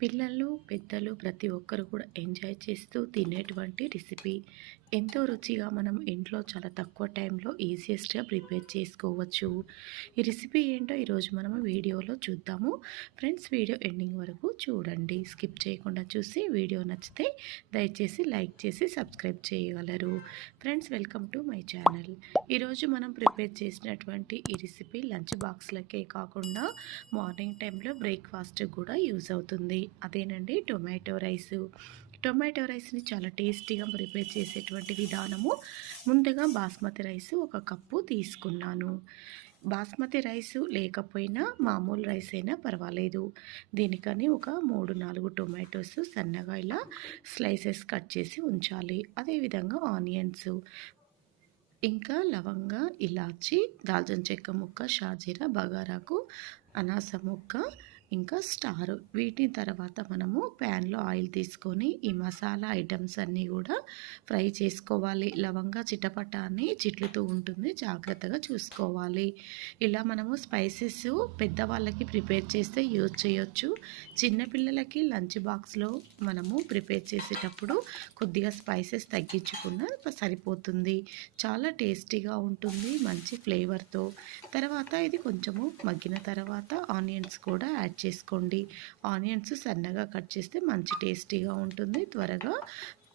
పిల్లలు, పెద్దలు ప్రతి ఒక్కరు కూడా ఎంజాయ్ చేస్తూ తినేటువంటి రెసిపీ. ఎంతో రుచిగా మనం ఇంట్లో చాలా తక్కువ టైంలో ఈజియెస్ట్‌గా ప్రిపేర్ చేసుకోవచ్చు. ఈ రెసిపీ ఏంటో ఈరోజు మనము వీడియోలో చూద్దాము. ఫ్రెండ్స్ వీడియో ఎండింగ్ వరకు చూడండి. స్కిప్ చేయకుండా చూసి వీడియో నచ్చితే దయచేసి లైక్ చేసి సబ్స్క్రైబ్ చేయగలరు. Friends welcome to my channel. ఈరోజు మనం ప్రిపేర్ చేసినటువంటి ఈ రెసిపీ లంచ్ బాక్స్‌లకే కాకుండా మార్నింగ్ టైంలో బ్రేక్‌ఫాస్ట్ కూడా యూజ్ అవుతుంది. అదేనండి టొమాటో రైసు. టొమాటో రైస్‌ని చాలా టేస్టీగా ప్రిపేర్ చేసేటువంటి విధానము. ముందుగా బాస్మతి రైసు ఒక కప్పు తీసుకున్నాను. బాస్మతి రైసు లేకపోయినా మామూలు రైస్ అయినా పర్వాలేదు. దీనికని ఒక 3, 4 టొమాటోస్ సన్నగా ఇలా స్లైసెస్ కట్ చేసి ఉంచాలి. అదేవిధంగా ఆనియన్స్, ఇంకా లవంగ, ఇలాచి, దాల్చిన చెక్క ముక్క, షాజీరా, బగారాకు, అనాస ముక్క, ఇంకా స్టార్. వీటి తర్వాత మనము ప్యాన్లో ఆయిల్ తీసుకొని ఈ మసాలా ఐటమ్స్ అన్నీ కూడా ఫ్రై చేసుకోవాలి. లవంగా చిటపట అని చిట్లుతూ ఉంటుంది, జాగ్రత్తగా చూసుకోవాలి. ఇలా మనము స్పైసెస్ పెద్దవాళ్ళకి ప్రిపేర్ చేస్తే యూజ్ చేయొచ్చు. చిన్నపిల్లలకి లంచ్ బాక్స్లో మనము ప్రిపేర్ చేసేటప్పుడు కొద్దిగా స్పైసెస్ తగ్గించుకున్నా సరిపోతుంది. చాలా టేస్టీగా ఉంటుంది మంచి ఫ్లేవర్తో. తర్వాత ఇది కొంచెము మగ్గిన తర్వాత ఆనియన్స్ కూడా యాడ్ చేసుకోండి. ఆనియన్స్ సన్నగా కట్ చేస్తే మంచి టేస్టీగా ఉంటుంది, త్వరగా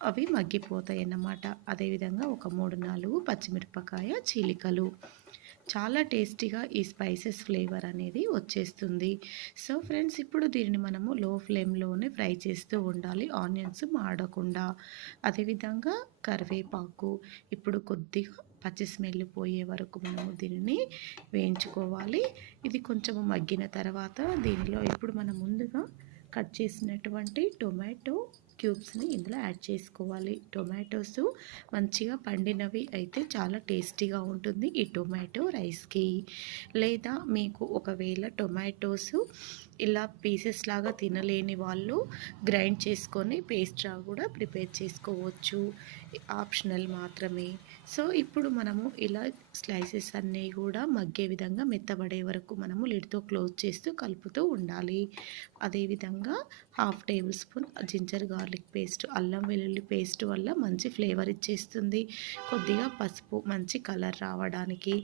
అవి మగ్గిపోతాయి అన్నమాట. అదేవిధంగా ఒక 3, 4 పచ్చిమిరపకాయ చీలికలు. చాలా టేస్టీగా ఈ స్పైసెస్ ఫ్లేవర్ అనేది వచ్చేస్తుంది. సో ఫ్రెండ్స్ ఇప్పుడు దీనిని మనము లో ఫ్లేమ్లోనే ఫ్రై చేస్తూ ఉండాలి, ఆనియన్స్ మాడకుండా. అదేవిధంగా కరివేపాకు ఇప్పుడు కొద్దిగా పచ్చి స్మెల్ పోయే వరకు మనము దీనిని వేయించుకోవాలి. ఇది కొంచెము మగ్గిన తర్వాత దీనిలో ఇప్పుడు మనం ముందుగా కట్ చేసినటువంటి టొమాటో క్యూబ్స్ని ఇందులో యాడ్ చేసుకోవాలి. టొమాటోస్ మంచిగా పండినవి అయితే చాలా టేస్టీగా ఉంటుంది ఈ టొమాటో రైస్కి. లేదా మీకు ఒకవేళ టొమాటోస్ ఇలా పీసెస్ లాగా తినలేని వాళ్ళు గ్రైండ్ చేసుకొని పేస్ట్ కూడా ప్రిపేర్ చేసుకోవచ్చు, ఆప్షనల్ మాత్రమే. సో ఇప్పుడు మనము ఇలా స్లైసెస్ అన్నీ కూడా మగ్గే విధంగా మెత్తబడే వరకు మనము లిడ్తో క్లోజ్ చేస్తూ కలుపుతూ ఉండాలి. అదేవిధంగా half tablespoon ginger garlic paste, అల్లం వెల్లుల్లి పేస్ట్ వల్ల మంచి ఫ్లేవర్ ఇచ్చేస్తుంది. కొద్దిగా పసుపు మంచి కలర్ రావడానికి.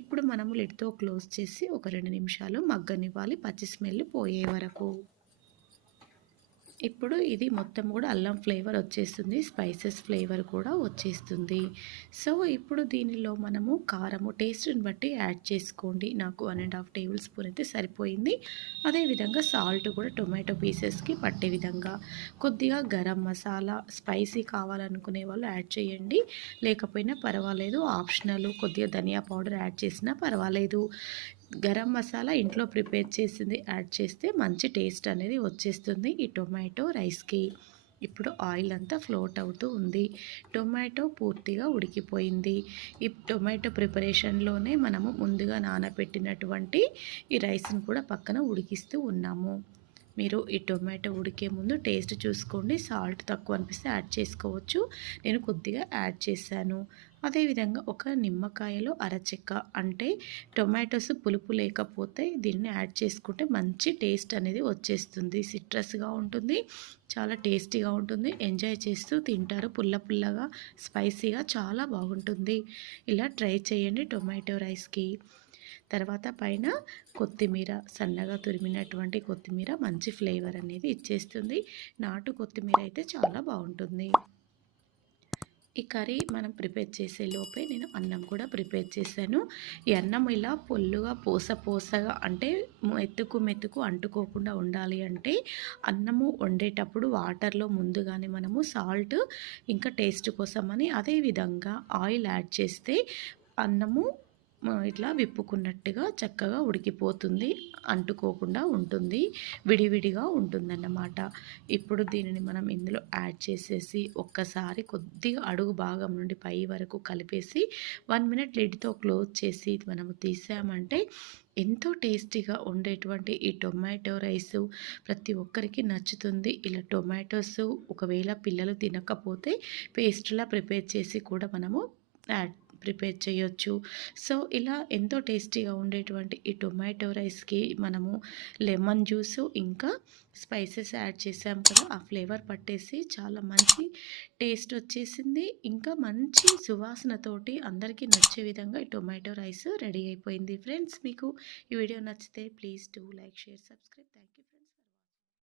ఇప్పుడు మనము లిడ్తో క్లోజ్ చేసి ఒక 2 నిమిషాలు మగ్గనివ్వాలి, పచ్చి స్మెల్ పోయే వరకు. ఇప్పుడు ఇది మొత్తం కూడా అల్లం ఫ్లేవర్ వచ్చేస్తుంది, స్పైసెస్ ఫ్లేవర్ కూడా వచ్చేస్తుంది. సో ఇప్పుడు దీనిలో మనము కారము టేస్ట్ని బట్టి యాడ్ చేసుకోండి. నాకు 1½ టేబుల్ స్పూన్ అయితే సరిపోయింది. అదేవిధంగా సాల్ట్ కూడా టొమాటో పీసెస్కి పట్టే విధంగా. కొద్దిగా గరం మసాలా స్పైసీ కావాలనుకునే వాళ్ళు యాడ్ చేయండి, లేకపోయినా పర్వాలేదు, ఆప్షనల్. కొద్దిగా ధనియా పౌడర్ యాడ్ చేసినా పర్వాలేదు. గరం మసాలా ఇంట్లో ప్రిపేర్ చేసింది యాడ్ చేస్తే మంచి టేస్ట్ అనేది వచ్చేస్తుంది ఈ టొమాటో రైస్కి. ఇప్పుడు ఆయిల్ అంతా ఫ్లోట్ అవుతూ ఉంది, టొమాటో పూర్తిగా ఉడికిపోయింది. ఈ టొమాటో ప్రిపరేషన్లోనే మనము ముందుగా నానబెట్టినటువంటి ఈ రైస్ని కూడా పక్కన ఉడికిస్తూ ఉన్నాము. మీరు ఈ టొమాటో ఉడికే ముందు టేస్ట్ చూసుకోండి, సాల్ట్ తక్కువ అనిపిస్తే యాడ్ చేసుకోవచ్చు. నేను కొద్దిగా యాడ్ చేశాను. అదేవిధంగా ఒక నిమ్మకాయలో అరచెక్క, అంటే టొమాటోస్ పులుపు లేకపోతే దీన్ని యాడ్ చేసుకుంటే మంచి టేస్ట్ అనేది వచ్చేస్తుంది. సిట్రస్గా ఉంటుంది, చాలా టేస్టీగా ఉంటుంది, ఎంజాయ్ చేస్తూ తింటారు. పుల్ల పుల్లగా స్పైసీగా చాలా బాగుంటుంది. ఇలా ట్రై చేయండి టొమాటో రైస్కి. తర్వాత పైన కొత్తిమీర, సన్నగా తురిమినటువంటి కొత్తిమీర మంచి ఫ్లేవర్ అనేది ఇచ్చేస్తుంది. నాటు కొత్తిమీర అయితే చాలా బాగుంటుంది. ఈ కర్రీ మనం ప్రిపేర్ చేసే లోపే నేను అన్నం కూడా ప్రిపేర్ చేశాను. ఈ అన్నం ఇలా పొల్లుగా పోసగా, అంటే మెతుకు మెతుకు అంటుకోకుండా ఉండాలి అంటే అన్నము వండేటప్పుడు వాటర్లో ముందుగానే మనము సాల్ట్ ఇంకా టేస్ట్ కోసమని, అదేవిధంగా ఆయిల్ యాడ్ చేస్తే అన్నము ఇట్లా విప్పుకున్నట్టుగా చక్కగా ఉడికిపోతుంది, అంటుకోకుండా ఉంటుంది, విడివిడిగా ఉంటుందన్నమాట. ఇప్పుడు దీనిని మనం ఇందులో యాడ్ చేసేసి ఒక్కసారి కొద్దిగా అడుగు భాగం నుండి పై వరకు కలిపేసి 1 మినిట్ లిడ్తో క్లోజ్ చేసి మనము తీసామంటే ఎంతో టేస్టీగా ఉండేటువంటి ఈ టొమాటో రైసు ప్రతి ఒక్కరికి నచ్చుతుంది. ఇలా టొమాటోస్ ఒకవేళ పిల్లలు తినకపోతే పేస్ట్లా ప్రిపేర్ చేసి కూడా మనము యాడ్ ప్రిపేర్ చేయొచ్చు. సో, ఇలా ఎంతో టేస్టీగా ఉండేటువంటి ఈ టొమాటో రైస్‌కి మనము లెమన్ జ్యూసు ఇంకా స్పైసెస్ యాడ్ చేసాం కదా! ఆ ఫ్లేవర్ పట్టేసి చాలా మంచి టేస్ట్ వచ్చేసింది. ఇంకా మంచి సువాసనతోటి అందరికీ నచ్చే విధంగా ఈ టొమాటో రైస్ రెడీ అయిపోయింది. ఫ్రెండ్స్, మీకు ఈ వీడియో నచ్చితే please do like, share, subscribe.